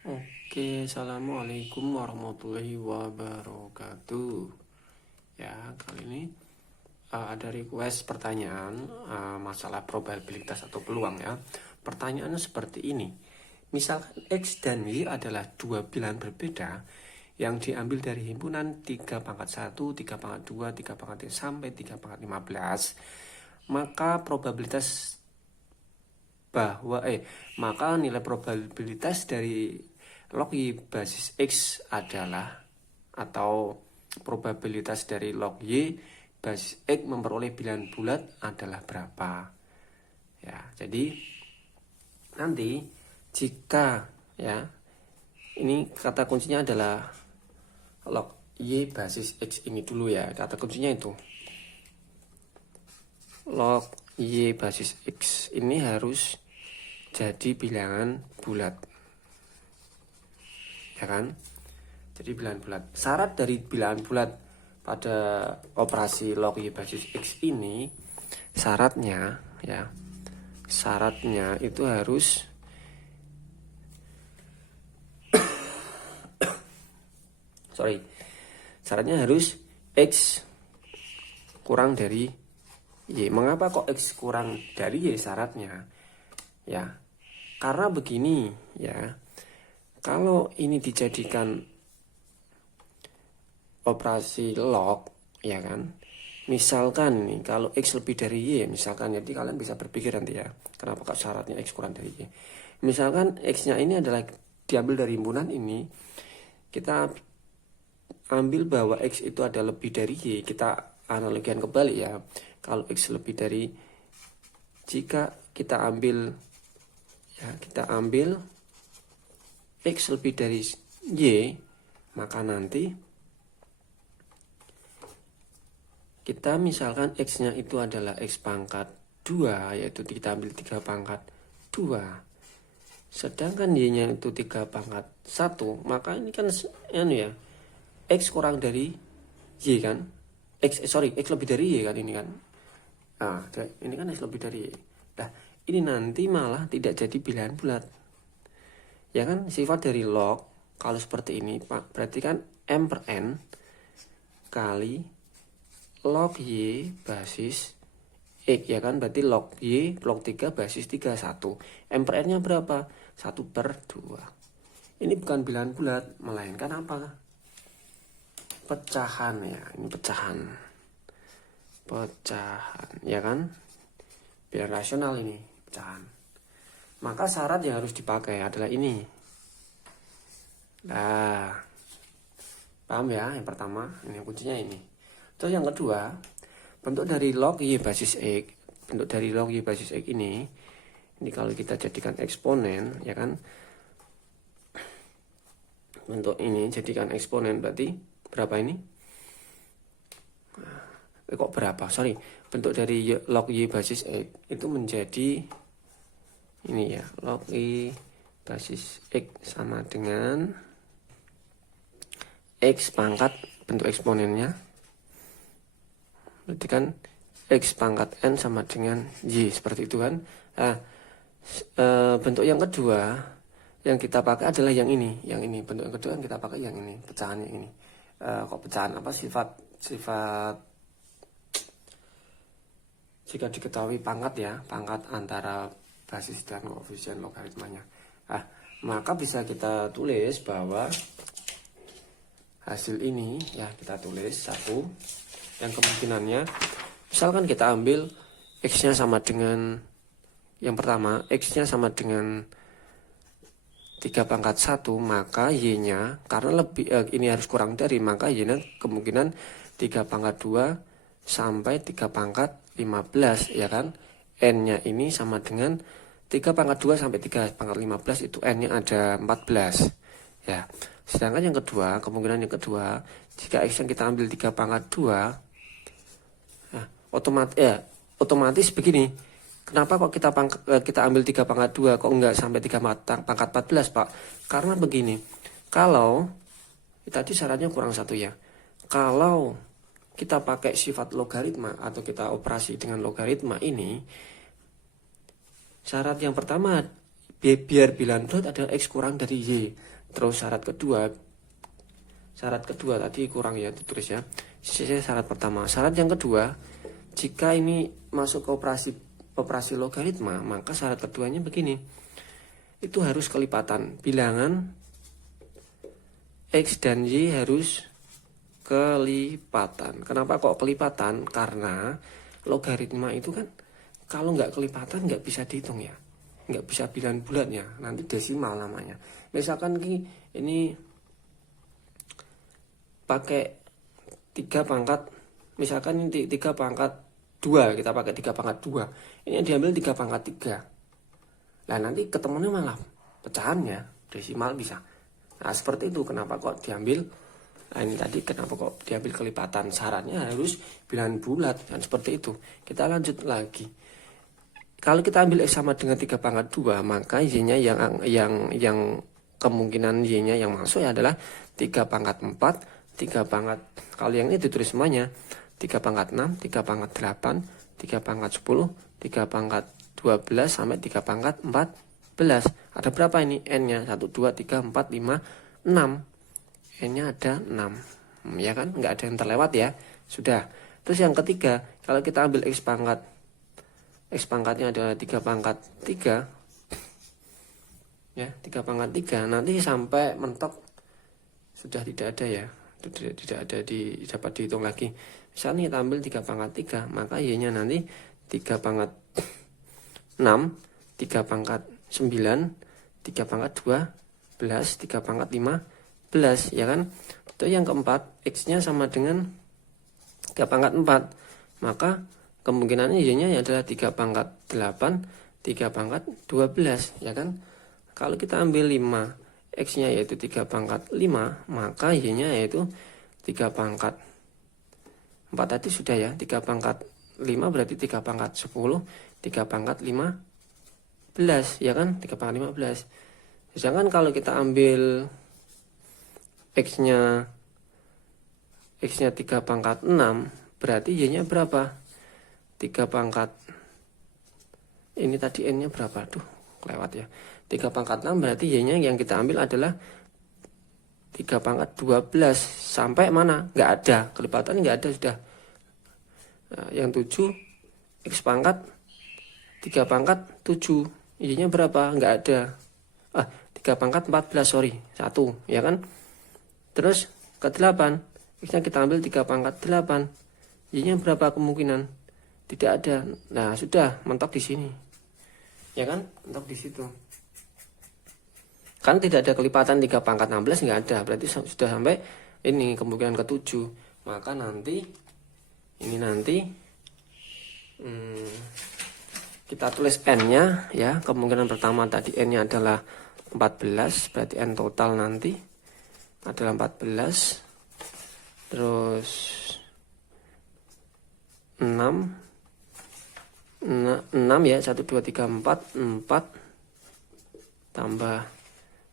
Oke, assalamualaikum warahmatullahi wabarakatuh. Ya, kali ini ada request pertanyaan masalah probabilitas atau peluang ya. Pertanyaannya seperti ini. Misalkan X dan Y adalah dua bilangan berbeda yang diambil dari himpunan 3 pangkat 1, 3 pangkat 2, 3 pangkat 3, sampai 3 pangkat 15, maka probabilitas maka nilai probabilitas dari log Y basis X adalah, atau probabilitas dari log Y basis X memperoleh bilangan bulat adalah berapa. Ya, jadi nanti jika ya, ini kata kuncinya adalah log Y basis X ini dulu ya, kata kuncinya itu. Log Y basis X ini harus jadi bilangan bulat, ya kan? Jadi bilangan bulat. Syarat dari bilangan bulat pada operasi log Y basis X ini, syaratnya itu harus syaratnya harus X kurang dari Y. Mengapa kok X kurang dari Y syaratnya? Ya, karena begini ya. Kalau ini dijadikan operasi log, ya kan? Misalkan nih, kalau X lebih dari Y, misalkan, jadi kalian bisa berpikir nanti ya, kenapa kok syaratnya X kurang dari Y. Misalkan X-nya ini adalah diambil dari himpunan ini, kita ambil bahwa X itu ada lebih dari Y, kita analogikan kembali ya. Kalau X lebih dari, jika kita ambil X lebih dari Y, maka nanti kita misalkan X-nya itu adalah X pangkat 2, yaitu kita ambil 3 pangkat 2. Sedangkan Y-nya itu 3 pangkat 1, maka ini kan ya, X kurang dari Y kan? X lebih dari Y kan ini kan? Nah, ini kan X lebih dari Y. Nah, ini nanti malah tidak jadi bilangan bulat. Ya kan, sifat dari log kalau seperti ini Pak, berarti kan M per N kali log Y basis X, ya kan, berarti log Y log 3 basis 3 1. M per N nya berapa? 1/2. Ini bukan bilangan bulat, melainkan apa? Pecahan ya, ini pecahan, ya kan, bilangan rasional ini pecahan. Maka syarat yang harus dipakai adalah ini. Nah, paham ya? Yang pertama, ini kuncinya ini. Terus yang kedua, bentuk dari log Y basis X. Bentuk dari log Y basis X ini kalau kita jadikan eksponen, ya kan? Bentuk ini jadikan eksponen, berarti berapa ini? Kok berapa? Bentuk dari log Y basis X itu menjadi ini ya, log Y basis X sama dengan X pangkat bentuk eksponennya, berarti kan X pangkat N sama dengan Y, seperti itu kan. Nah, bentuk yang kedua yang kita pakai adalah yang ini. Bentuk yang kedua yang kita pakai yang ini, pecahan yang ini. Kok pecahan apa, sifat jika diketahui pangkat antara basis dan koefisien logaritmanya. Nah, maka bisa kita tulis bahwa hasil ini ya, kita tulis 1 yang kemungkinannya, misalkan kita ambil X-nya sama dengan, yang pertama X-nya sama dengan 3 pangkat 1, maka Y-nya karena ini harus kurang dari, maka Y-nya kemungkinan 3 pangkat 2 sampai 3 pangkat 15, ya kan. N-nya ini sama dengan 3 pangkat 2 sampai 3 pangkat 15, itu N-nya ada 14 ya. Sedangkan yang kedua, kemungkinan yang kedua, jika X yang kita ambil 3 pangkat 2, nah, otomatis begini. Kenapa kok kita ambil 3 pangkat 2, kok enggak sampai 3 pangkat 14, Pak? Karena begini, kalau tadi syaratnya kurang 1 ya. Kalau kita pakai sifat logaritma atau kita operasi dengan logaritma ini, syarat yang pertama biar bilangan bulat adalah X kurang dari Y. Terus syarat kedua tadi kurang ya, ditulis ya. Syarat pertama. Syarat yang kedua, jika ini masuk ke operasi logaritma, maka syarat keduanya begini. Itu harus kelipatan. Bilangan X dan Y harus kelipatan. Kenapa kok kelipatan? Karena logaritma itu kan kalau nggak kelipatan nggak bisa dihitung ya, nggak bisa bilangan bulatnya, nanti desimal namanya. Misalkan ini pakai 3 pangkat, misalkan ini 3 pangkat 2, kita pakai 3 pangkat 2, ini diambil 3 pangkat 3. Nah nanti ketemunya malah pecahannya desimal bisa. Nah seperti itu. Kenapa kok diambil, nah ini tadi kenapa kok diambil kelipatan, syaratnya harus bilangan bulat dan seperti itu. Kita lanjut lagi. Kalau kita ambil X sama dengan 3 pangkat 2, maka Y-nya yang kemungkinan Y-nya yang masuk adalah 3 pangkat 4, 3 pangkat, kalau yang ini ditulis semuanya 3 pangkat 6, 3 pangkat 8, 3 pangkat 10, 3 pangkat 12 sampai 3 pangkat 14. Ada berapa ini N-nya? 1, 2, 3, 4, 5, 6. N-nya ada 6. Ya kan? Nggak ada yang terlewat ya. Sudah. Terus yang ketiga, kalau kita ambil X pangkatnya adalah 3 pangkat 3. Ya, 3 pangkat 3. Nanti sampai mentok sudah tidak ada ya. Tidak ada dapat dihitung lagi. Misalnya kita ambil 3 pangkat 3, maka Y-nya nanti 3 pangkat 6, 3 pangkat 9, 3 pangkat 12, 3 pangkat 15, ya kan? Itu yang keempat, X-nya sama dengan 3 pangkat 4, maka kemungkinannya Y-nya adalah 3 pangkat 8, 3 pangkat 12, ya kan? Kalau kita ambil 5, X-nya yaitu 3 pangkat 5, maka Y-nya yaitu 3 pangkat 4 tadi sudah ya, 3 pangkat 5 berarti 3 pangkat 10, 3 pangkat 15, ya kan? 3 pangkat 15. Sedangkan kalau kita ambil X-nya 3 pangkat 6, berarti Y-nya berapa? 3 pangkat, ini tadi N-nya berapa? Duh, kelewat ya. 3 pangkat 6 berarti Y-nya yang kita ambil adalah 3 pangkat 12. Sampai mana? Nggak ada. Kelipatan nggak ada sudah. Nah, yang 7, X pangkat 3 pangkat 7. Y-nya berapa? Nggak ada. 3 pangkat 14, sorry. 1, ya kan? Terus ke 8. X-nya kita ambil 3 pangkat 8. Y-nya berapa kemungkinan? Tidak ada. Nah, sudah mentok di sini. Ya kan? Mentok di situ. Kan tidak ada kelipatan 3 pangkat 16, nggak ada. Berarti sudah sampai ini kemungkinan ke-7. Maka nanti ini kita tulis N-nya ya. Kemungkinan pertama tadi N-nya adalah 14, berarti N total nanti adalah 14. Terus 6 ya, 1 2 3 4 tambah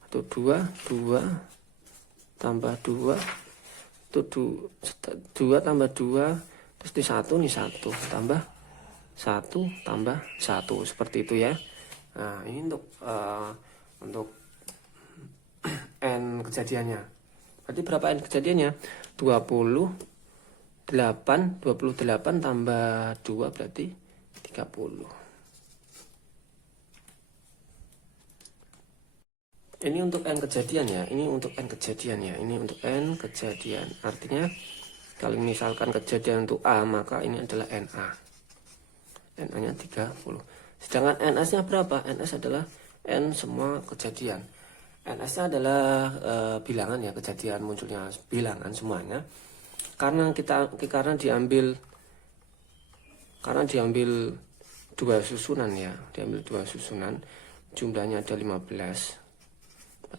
1 2 tambah 2 itu 2 tambah 2, terus di 1 nih 1 tambah 1 tambah 1, seperti itu ya. Nah ini untuk N kejadiannya. Berarti berapa N kejadiannya? 28 tambah 2 berarti 30. Ini untuk N kejadian ya, ini untuk N kejadian ya, ini untuk N kejadian. Artinya kalau misalkan kejadian untuk A, maka ini adalah NA. NA-nya 30. Sedangkan NS-nya berapa? NS adalah N semua kejadian. NS-nya adalah bilangan ya, kejadian munculnya bilangan semuanya. Karena diambil 2 susunan ya, diambil 2 susunan, jumlahnya ada 15.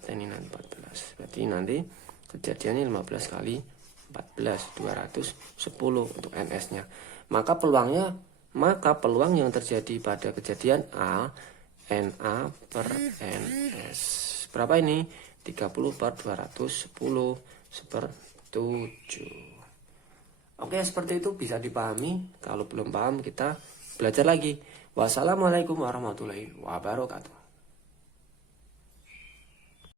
Ini nanti 14. Berarti nanti kejadiannya 15 kali 14, 210 untuk NS-nya. Maka peluang yang terjadi pada kejadian A, NA per NS. Berapa ini? 30 per 210 per 7. Oke, seperti itu bisa dipahami. Kalau belum paham kita belajar lagi. Wassalamualaikum warahmatullahi wabarakatuh.